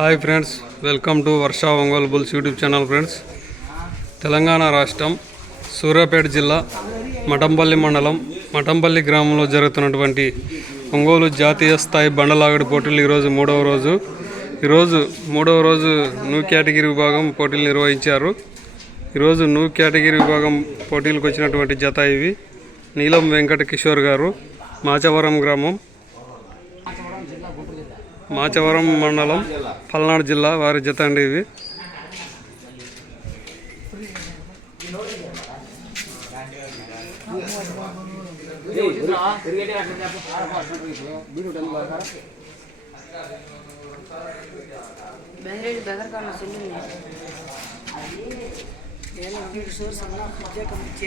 Hi friends welcome to Varsha Ongole bulls YouTube channel friends. Telangana రాష్ట్రం సూర్యాపేట జిల్లా మఠంపల్లి మండలం మఠంపల్లి గ్రామంలో జరుగుతున్నటువంటి ఒంగోలు జాతీయ స్థాయి బండలాగడి పోటీలు ఈరోజు మూడవ రోజు. ఈరోజు మూడవ రోజు న్యూ కేటగిరీ విభాగం పోటీలు నిర్వహించారు. ఈరోజు న్యూ కేటగిరీ విభాగం పోటీలకు వచ్చినటువంటి జత ఇవి. నీలం వెంకట కిషోర్ గారు మాచవరం గ్రామం. మాచవరం మండలం పల్నాడు జిల్లా వారి జత అండి ఇవి. నేను వెంకటేశ్వర సన్న విద్యా కమిటీ